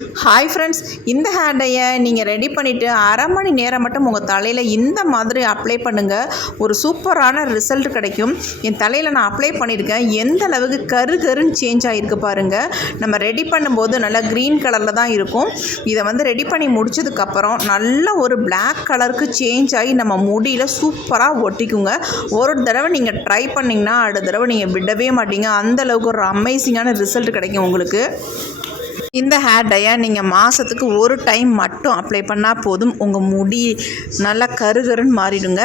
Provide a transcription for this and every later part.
Hi friends இந்த hair டையை நீங்கள் ரெடி பண்ணிவிட்டு அரை மணி நேரம் மட்டும் உங்கள் தலையில் இந்த மாதிரி அப்ளை பண்ணுங்கள் ஒரு சூப்பரான ரிசல்ட் கிடைக்கும். என் தலையில் நான் அப்ளை பண்ணியிருக்கேன். எந்த அளவுக்கு கரு கருன்னு சேஞ்ச் ஆகிருக்கு பாருங்கள் நம்ம ரெடி பண்ணும்போது நல்லா க்ரீன் கலரில் தான் இருக்கும். இதை வந்து ரெடி பண்ணி முடிச்சதுக்கப்புறம் நல்ல ஒரு பிளாக் கலருக்கு சேஞ்ச் ஆகி நம்ம முடியில் சூப்பராக ஒட்டிக்குங்க. ஒரு தடவை நீங்கள் ட்ரை பண்ணிங்கன்னா அடுத்த தடவை நீங்கள் விடவே மாட்டீங்க. அந்தளவுக்கு ஒரு அமேசிங்கான ரிசல்ட் கிடைக்கும் உங்களுக்கு. இந்த ஹேர் டையை நீங்கள் மாதத்துக்கு ஒரு டைம் மட்டும் அப்ளை பண்ணால் போதும். உங்கள் முடி நல்லா கருகருன்னு மாறிடுங்க.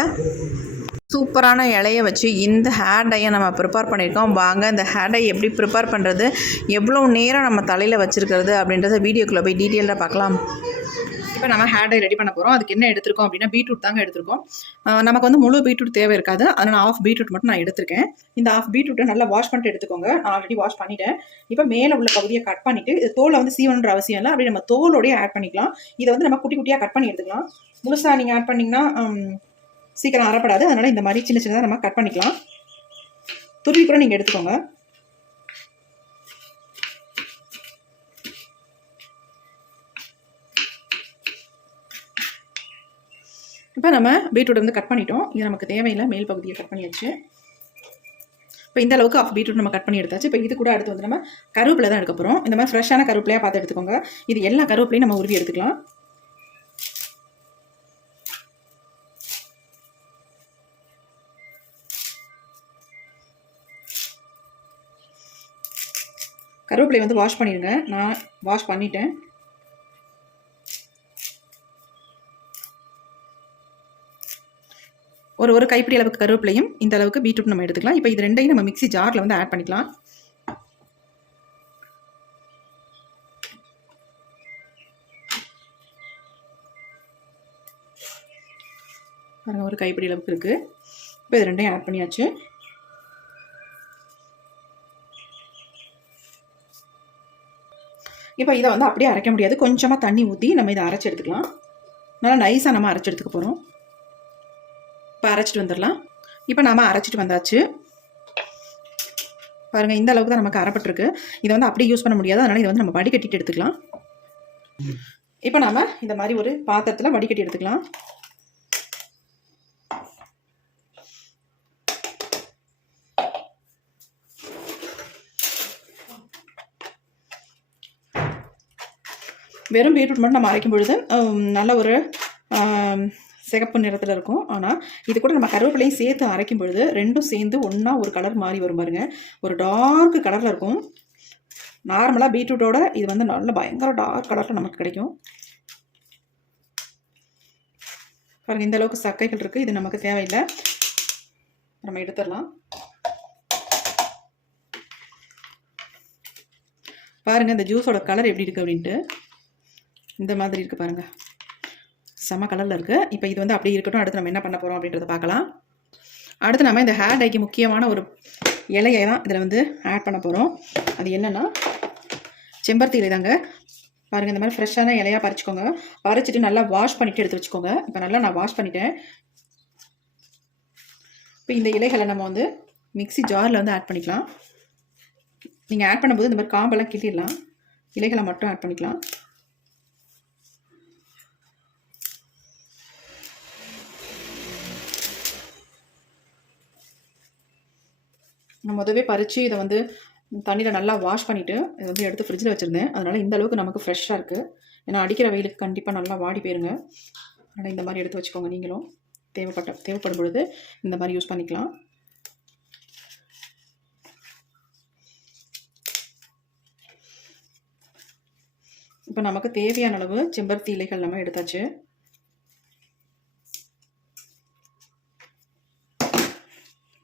சூப்பரான இலைய வச்சு இந்த ஹேர் டையை நம்ம ப்ரிப்பேர் பண்ணியிருக்கோம். வாங்க இந்த ஹேர் டை எப்படி ப்ரிப்பேர் பண்ணுறது எவ்வளோ நேரம் நம்ம தலையில் வச்சுருக்கிறது அப்படின்றத வீடியோக்குள்ளே போய் டீட்டெயிலாக பார்க்கலாம். இப்போ நம்ம ஹேர் டை ரெடி பண்ண போகிறோம் அதுக்கு என்ன எடுத்திருக்கோம் அப்படின்னா பீட்ரூட் தாங்க எடுத்திருக்கோம். நமக்கு வந்து முழு பீட்ரூட் தேவை இருக்காது. அதனால் ஆஃப் பீட்ரூட் மட்டும் நான் எடுத்திருக்கேன். இந்த ஆஃப் பீட்ரூட்டை நல்லா வாஷ் பண்ணிட்டு எடுத்துக்கோங்க. நான் ஆல்ரெடி வாஷ் பண்ணிட்டேன். இப்போ மேலே உள்ள பகுதியை கட் பண்ணிட்டு இது தோலை வந்து சீவன்ற அவசியம் இல்லை. அப்படி நம்ம தோலோடய ஆட் பண்ணிக்கலாம். இதை வந்து நம்ம குட்டி குட்டியாக கட் பண்ணி எடுத்துக்கலாம். முழுசாக நீங்கள் ஆட் பண்ணிங்கன்னா சீக்கிரம் அறப்படாது. அதனால் இந்த மாதிரி சின்ன சின்னதாக நம்ம கட் பண்ணிக்கலாம். துருவி கூட நீங்கள் எடுத்துக்கோங்க. இப்போ நம்ம பீட்ரூட் வந்து கட் பண்ணிட்டோம். இது நமக்கு தேவையில்லை. மேல் பகுதியை கட் பண்ணியாச்சு. இப்போ இந்த அளவுக்கு ஆஃப் பீட்ரூட் நம்ம கட் பண்ணி எடுத்தாச்சு இப்போ இது கூட அடுத்து வந்து நம்ம கருவேப்பிலை தான் எடுக்க போகிறோம் இந்த மாதிரி ஃப்ரெஷ்ஷான கருவேப்பிலையாக பார்த்து எடுத்துக்கோங்க. இது எல்லா கருவேப்பிலையும் நம்ம உருவி எடுத்துக்கலாம். கருவேப்பிலை வந்து வாஷ் பண்ணிடுங்க. நான் வாஷ் பண்ணிட்டேன். ஒரு ஒரு கைப்பிடி அளவுக்கு கருவேப்பிலையும் இந்த அளவுக்கு பீட்ரூட் நம்ம எடுத்துக்கலாம். இப்போ இது ரெண்டையும் நம்ம மிக்ஸி ஜாரில் வந்து ஆட் பண்ணிக்கலாம். ஒரு கைப்பிடி அளவுக்கு இருக்குது இப்போ இது ரெண்டையும் ஆட் பண்ணியாச்சு. இப்போ இதை வந்து அப்படியே அரைக்க முடியாது. கொஞ்சமாக தண்ணி ஊற்றி நம்ம இதை அரைச்சி எடுத்துக்கலாம். நல்லா நைஸாக நம்ம அரைச்சி எடுத்துக்க போகிறோம் இப்போ அரைச்சிட்டு வந்துடலாம். இப்போ நாம் அரைச்சிட்டு வந்தாச்சு. பாருங்கள் இந்த அளவுக்கு தான் நமக்கு அரைப்பட்டிருக்கு. இதை வந்து அப்படியே யூஸ் பண்ண முடியாது. அதனால் இதை வந்து நம்ம வடிகட்டிட்டு எடுத்துக்கலாம். இப்போ நாம் இந்த மாதிரி ஒரு பாத்திரத்தில் வடிகட்டி எடுத்துக்கலாம். வெறும் பீட்ரூட் மட்டும் நம்ம அரைக்கும் பொழுது நல்ல ஒரு சிகப்பு நிறத்தில் இருக்கும். ஆனால் இது கூட நம்ம கருவேப்பிலையும் சேர்த்து அரைக்கும் பொழுது ரெண்டும் சேர்ந்து ஒன்றா ஒரு கலர் மாறி வரும் பாருங்க. ஒரு டார்க் கலரில் இருக்கும். நார்மலாக பீட்ரூட்டோட இது வந்து நல்ல பயங்கர டார்க் கலரில் நமக்கு கிடைக்கும். பாருங்கள் இந்த அளவுக்கு சக்கைகள் இருக்குது இது நமக்கு தேவையில்லை. நம்ம எடுத்துடலாம். பாருங்கள் இந்த ஜூஸோட கலர் எப்படி இருக்குது அப்படின்ட்டு. இந்த மாதிரி இருக்குது பாருங்கள் செம கலரில் இருக்குது இப்போ இது வந்து அப்படியே இருக்கட்டும். அடுத்து நம்ம என்ன பண்ண போகிறோம் அப்படின்றத பார்க்கலாம். அடுத்து நம்ம இந்த ஹேர் டைக்கு முக்கியமான ஒரு இலையை தான் இதில் வந்து ஆட் பண்ண போகிறோம் அது என்னென்னா செம்பருத்தி இலை தாங்க. பாருங்கள் இந்த மாதிரி ஃப்ரெஷ்ஷான இலையாக பறிச்சுக்கோங்க. பறிச்சிட்டு நல்லா வாஷ் பண்ணிவிட்டு எடுத்து வச்சுக்கோங்க. இப்போ நல்லா நான் வாஷ் பண்ணிட்டேன். இப்போ இந்த இலைகளை நம்ம வந்து மிக்சி ஜாரில் வந்து ஆட் பண்ணிக்கலாம். நீங்கள் ஆட் பண்ணும்போது இந்த மாதிரி காம்பெல்லாம் கிட்டிடலாம். இலைகளை மட்டும் ஆட் பண்ணிக்கலாம். நான் முதவே பறித்து இதை வந்து தண்ணியில் நல்லா வாஷ் பண்ணிவிட்டு இதை வந்து எடுத்து ஃப்ரிட்ஜில் வச்சுருந்தேன். அதனால் இந்த அளவுக்கு நமக்கு ஃப்ரெஷ்ஷாக இருக்குது ஏன்னா அடிக்கிற வெயிலுக்கு கண்டிப்பாக நல்லா வாடி போயிருங்க. அதனால் இந்த மாதிரி எடுத்து வச்சுக்கோங்க நீங்களும். தேவைப்பட்ட தேவைப்படும் பொழுது இந்த மாதிரி யூஸ் பண்ணிக்கலாம். இப்போ நமக்கு தேவையான அளவு செம்பருத்தி இலைகள் நம்ம எடுத்தாச்சு.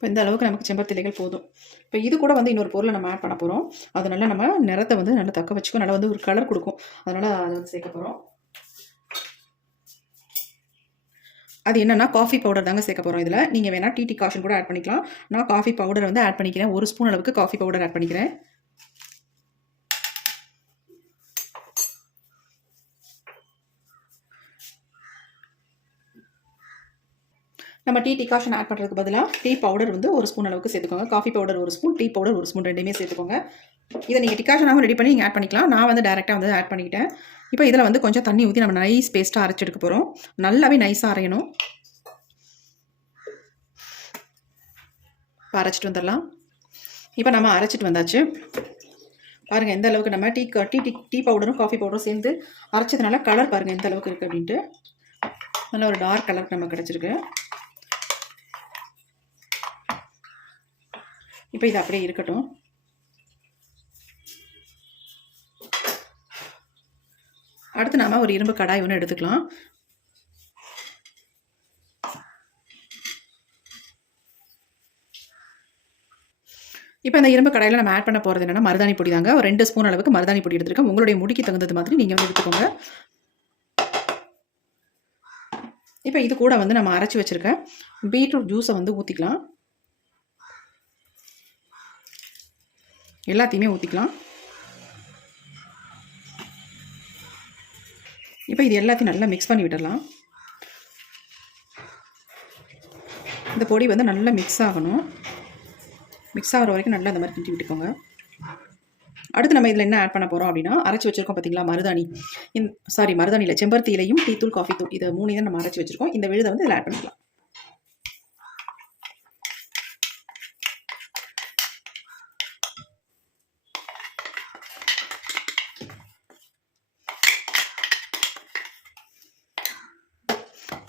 இப்போ இந்த அளவுக்கு நமக்கு செம்பருத்திலைகள் போதும். இப்போ இது கூட வந்து இன்னொரு பொருளை நம்ம ஆட் பண்ண போகிறோம் அதனால நம்ம நிறத்தை வந்து நல்லா தக்க வச்சுக்கோ நல்லா வந்து ஒரு கலர் கொடுக்கும். அதனால் அதை வந்து சேர்க்க போகிறோம் அது என்னென்னா காஃபி பவுடர் தாங்க சேர்க்க போகிறோம் இதில். நீங்கள் வேணால் டீ காஷன் கூட ஆட் பண்ணிக்கலாம். நான் காஃபி பவுடர் வந்து ஆட் பண்ணிக்கிறேன். ஒரு ஸ்பூன் அளவுக்கு காஃபி பவுடர் ஆட் பண்ணிக்கிறேன். நம்ம டீ டிகாஷன் ஆட் பண்ணுறதுக்கு பதிலாக டீ பவுடர் வந்து ஒரு ஸ்பூன் அளவுக்கு சேர்த்துக்கோங்க. காஃபி பவுடர் ஒரு ஸ்பூன் டீ பவுடர் ஒரு ஸ்பூன் ரெண்டுமே சேர்த்துக்கோங்க. இதை நீங்கள் டிகாஷனாகவும் ரெடி பண்ணி நீங்கள் ஆட் பண்ணிக்கலாம். நான் வந்து டேரெக்டாக வந்து ஆட் பண்ணிக்கிட்டேன். இப்போ இதில் வந்து கொஞ்சம் தண்ணி ஊற்றி நம்ம நைஸ் பேஸ்ட்டாக அரைச்சி எடுக்க போகிறோம் நல்லாவே நைஸாக அரையணும். இப்போ அரைச்சிட்டு வந்துடலாம். இப்போ நம்ம அரைச்சிட்டு வந்தாச்சு. பாருங்கள் எந்த அளவுக்கு நம்ம டீ டீ டீ டீ பவுடரும் காஃபி பவுடரும் சேர்ந்து அரைச்சதுனால கலர் பாருங்கள் எந்த அளவுக்கு இருக்குது அப்படின்ட்டு. நல்ல ஒரு டார்க் கலர் நமக்கு கிடச்சிருக்கு. இப்போ இது அப்படியே இருக்கட்டும். அடுத்து நாம் ஒரு இரும்பு கடாய் ஒன்று எடுத்துக்கலாம். இப்போ இந்த இரும்பு கடையில் நம்ம ஆட் பண்ண போகிறது என்னன்னா மருதாணி பொடி தாங்க. ஒரு ரெண்டு ஸ்பூன் அளவுக்கு மருதாணி பொடி எடுத்துருக்கேன். உங்களுடைய முடிக்கு தகுந்தது மாதிரி நீங்கள் வந்து எடுத்துக்கோங்க. இப்போ இது கூட வந்து நம்ம அரைச்சி வச்சுருக்க பீட்ரூட் ஜூஸை வந்து ஊற்றிக்கலாம் எல்லாத்தையுமே ஊற்றிக்கலாம் இப்போ இது எல்லாத்தையும் நல்லா மிக்ஸ் பண்ணி விடலாம். இந்த பொடி வந்து நல்லா மிக்ஸ் ஆகணும். மிக்ஸ் ஆகிற வரைக்கும் நல்லா இந்த மாதிரி கிண்டி விட்டுக்கோங்க. அடுத்து நம்ம இதில் என்ன ஆட் பண்ண போகிறோம் அப்படின்னா அரைச்சி வச்சிருக்கோம் பார்த்தீங்களா மருதாணி. இந்த சாரி மருதாணியில் இல்லை செம்பருத்தி இலையும் டீ தூள் காஃபி தூள் இதை மூணு தான் நம்ம அரைச்சி வச்சிருக்கோம். இந்த விழுதை வந்து இதில் ஆட் பண்ணிக்கலாம்.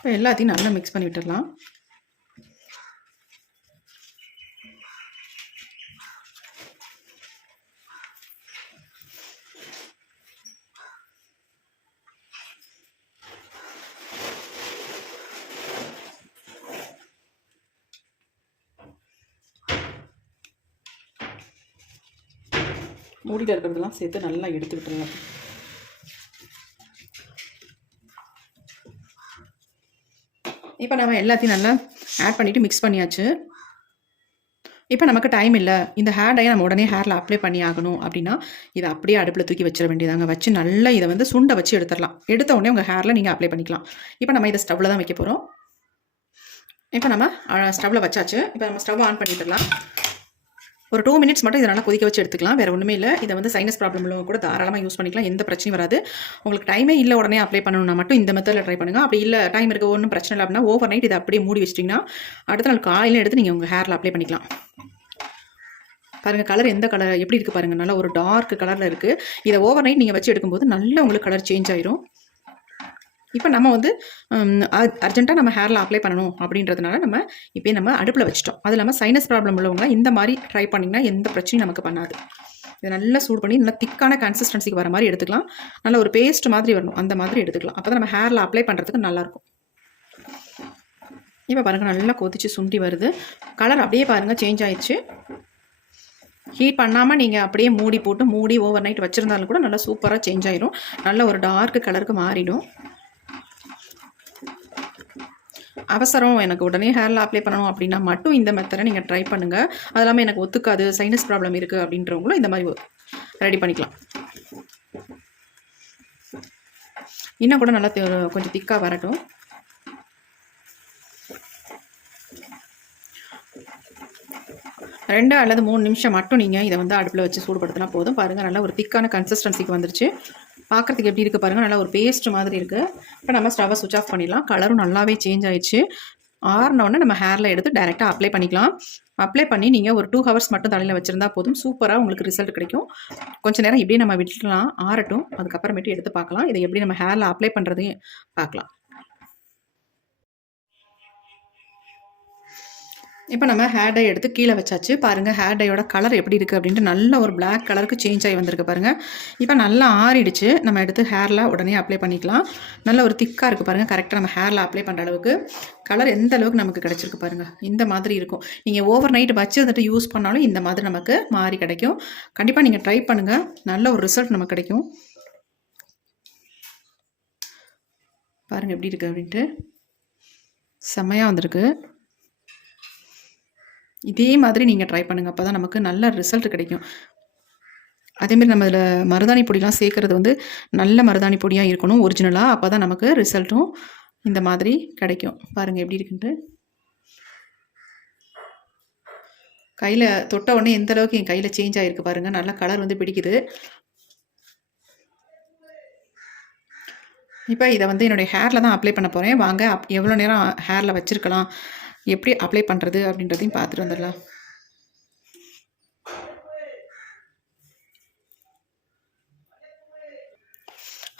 இப்போ எல்லாத்தையும் நல்லா மிக்ஸ் பண்ணி விட்டுடலாம். மூடியில் இருக்கிறதெல்லாம் சேர்த்து நல்லா எடுத்து விட்டுறலாம் இப்போ நம்ம எல்லாத்தையும் நல்லா ஆட் பண்ணிவிட்டு மிக்ஸ் பண்ணியாச்சு. இப்போ நமக்கு டைம் இல்லை. இந்த ஹேர் டையை நம்ம உடனே ஹேரில் அப்ளை பண்ணி ஆகணும் அப்படின்னா இதை அப்படியே அடுப்பில் தூக்கி வச்சிட வேண்டியதாங்க. வச்சு நல்லா இதை வந்து சுண்டை வச்சு எடுத்துடலாம். எடுத்த உடனே உங்கள் ஹேரில் நீங்கள் அப்ளை பண்ணிக்கலாம். இப்போ நம்ம இதை ஸ்டவ்வில் தான் வைக்க போகிறோம் இப்போ நம்ம ஸ்டவ்வில் வச்சாச்சு. இப்போ நம்ம ஸ்டவ் ஆன் பண்ணிடலாம். ஒரு டூ மினிட்ஸ் மட்டும் இதை நல்லா கொதிக்க வச்சு எடுத்துக்கலாம். வேறு ஒன்றுமே இல்லை. இதை வந்து சைனஸ் ப்ராப்ளம் உள்ளவங்க கூட தாராளமாக யூஸ் பண்ணிக்கலாம். எந்த பிரச்சனையும் வராது. உங்களுக்கு டைமே இல்லை உடனே அப்ளை பண்ணணும்னா மட்டும் இந்த மெத்தடில் ட்ரை பண்ணுங்கள் அப்படி இல்லை டைம் இருக்க ஒன்றும் பிரச்சனை இல்லை அப்படின்னா ஓவர் நைட் இதை அப்படியே மூடி வச்சிட்டிங்கன்னா அடுத்த நாள் காலையில் எடுத்து நீங்கள் உங்கள் ஹேரில் அப்ளை பண்ணிக்கலாம். பாருங்கள் கலர் எந்த கலர் எப்படி இருக்குது பாருங்கள் நல்லா ஒரு டார்க் கலரில் இருக்குது இதை ஓவர் நைட் நீங்கள் வச்சு எடுக்கும்போது நல்ல உங்களுக்கு கலர் சேஞ்ச் ஆயிரும். இப்போ நம்ம வந்து அர்ஜென்ட்டாக நம்ம ஹேரில் அப்ளை பண்ணணும் அப்படின்றதுனால நம்ம இப்போயே நம்ம அடுப்பில் வச்சிட்டோம். அது இல்லாமல் சைனஸ் ப்ராப்ளம் உள்ளவங்க இந்த மாதிரி ட்ரை பண்ணிங்கன்னா எந்த பிரச்சனையும் நமக்கு பண்ணாது. இதை நல்லா சூடு பண்ணி நல்லா திக்கான கன்சிஸ்டன்சிக்கு வர மாதிரி எடுத்துக்கலாம். நல்ல ஒரு பேஸ்ட் மாதிரி வரணும். அந்த மாதிரி எடுத்துக்கலாம். அப்போ தான் நம்ம ஹேரில் அப்ளை பண்ணுறதுக்கு நல்லாயிருக்கும். இப்போ பாருங்கள் நல்லா கொதிச்சு சுண்டி வருது. கலர் அப்படியே பாருங்கள் சேஞ்ச் ஆயிடுச்சு. ஹீட் பண்ணாமல் நீங்கள் அப்படியே மூடி போட்டு மூடி ஓவர் நைட் வச்சுருந்தாலும் கூட நல்லா சூப்பராக சேஞ்ச் ஆயிரும். நல்ல ஒரு டார்க் கலருக்கு மாறிடும். அவசரம் எனக்கு உடனே ஹேரில் அப்ளை பண்ணணும் அப்படின்னா மட்டும் இந்த மெத்தடை நீங்கள் ட்ரை பண்ணுங்கள் அது இல்லாமல் எனக்கு ஒத்துக்காது சைனஸ் ப்ராப்ளம் இருக்குது அப்படின்றவங்களும் இந்த மாதிரி ரெடி பண்ணிக்கலாம். இன்னும் கூட நல்லா கொஞ்சம் திக்காக வரட்டும். ரெண்டு அல்லது மூணு நிமிஷம் மட்டும் நீங்கள் இதை வந்து அடுப்பில் வச்சு சூடுபடுத்தினா போதும். பாருங்கள் நல்லா ஒரு திக்கான கன்சிஸ்டன்சிக்கு வந்துருச்சு. பார்க்குறதுக்கு எப்படி இருக்குது பாருங்கள் நல்லா ஒரு பேஸ்ட் மாதிரி இருக்குது இப்போ நம்ம ஸ்டவ்வை சுவிச் ஆஃப் பண்ணிடலாம். கலரும் நல்லாவே சேஞ்ச் ஆயிடுச்சு. ஆறினோடனே நம்ம ஹேரில் எடுத்து டைரெக்டாக அப்ளை பண்ணிக்கலாம். அப்ளை பண்ணி நீங்கள் ஒரு டூ ஹவர்ஸ் மட்டும் தலையில் வச்சுருந்தா போதும். சூப்பராக உங்களுக்கு ரிசல்ட் கிடைக்கும். கொஞ்ச நேரம் இப்படியே நம்ம விட்டுலாம் ஆறட்டும். அதுக்கப்புறமேட்டு எடுத்து பார்க்கலாம். இதை எப்படி நம்ம ஹேரில் அப்ளை பண்ணுறதையும் பார்க்கலாம். இப்போ நம்ம ஹேர் டை எடுத்து கீழே வச்சாச்சு. பாருங்கள் ஹேர் டையோட கலர் எப்படி இருக்குது அப்படின்ட்டு நல்ல ஒரு பிளாக் கலருக்கு சேஞ்ச் ஆகி வந்திருக்கு பாருங்கள் இப்போ நல்லா ஆறிடுச்சு. நம்ம எடுத்து ஹேரில் உடனே அப்ளை பண்ணிக்கலாம். நல்ல ஒரு திக்காக இருக்குது பாருங்கள் கரெக்டாக நம்ம ஹேரில் அப்ளை பண்ணுற அளவுக்கு. கலர் எந்த அளவுக்கு நமக்கு கிடச்சிருக்கு பாருங்கள் இந்த மாதிரி இருக்கும். நீங்கள் ஓவர் நைட் வச்சு வந்துட்டு யூஸ் பண்ணாலும் இந்த மாதிரி நமக்கு மாறி கிடைக்கும். கண்டிப்பாக நீங்கள் ட்ரை பண்ணுங்கள் நல்ல ஒரு ரிசல்ட் நமக்கு கிடைக்கும். பாருங்கள் எப்படி இருக்குது அப்படின்ட்டு. செம்மையாக வந்திருக்கு. இதே மாதிரி நீங்கள் ட்ரை பண்ணுங்கள் அப்போ தான் நமக்கு நல்ல ரிசல்ட் கிடைக்கும். அதேமாரி நம்ம இதில் மருதாணி பொடிலாம் சேர்க்குறது வந்து நல்ல மருதாணி பொடியாக இருக்கணும் ஒரிஜினலாக அப்போ தான் நமக்கு ரிசல்ட்டும் இந்த மாதிரி கிடைக்கும். பாருங்கள் எப்படி இருக்குன்ட்டு. கையில் தொட்ட உடனே எந்த அளவுக்கு என் கையில் சேஞ்ச் ஆகிருக்கு பாருங்கள் நல்லா கலர் வந்து பிடிக்குது. இப்போ இதை வந்து என்னுடைய ஹேரில் தான் அப்ளை பண்ண போகிறேன் வாங்க அப் எவ்வளோ நேரம் ஹேரில் வச்சுருக்கலாம். எப்படி அப்ளை பண்ணுறது அப்படின்றதையும் பார்த்துட்டு வந்துடலாம்.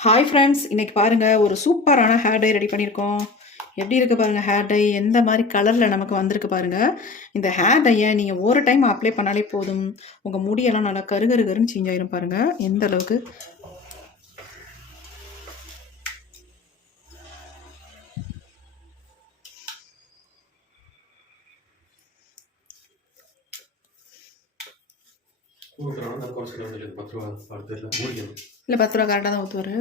ஹாய் ஃப்ரெண்ட்ஸ் இன்றைக்கி பாருங்கள் ஒரு சூப்பரான ஹேர் டை ரெடி பண்ணியிருக்கோம். எப்படி இருக்குது பாருங்கள் ஹேர் டை எந்த மாதிரி கலரில் நமக்கு வந்திருக்கு பாருங்கள் இந்த ஹேர் டையை நீங்கள் ஒரு டைம் அப்ளை பண்ணாலே போதும். உங்கள் முடியெல்லாம் நல்லா கருகருகருன்னு கருன்னு சேஞ்ச் ஆயிரும் பாருங்கள் எந்த அளவுக்கு? ಇಲ್ಲ ಪತ್ರ ಗಾರ್ಡನ್ ಹೋಗ್ತಾರೆ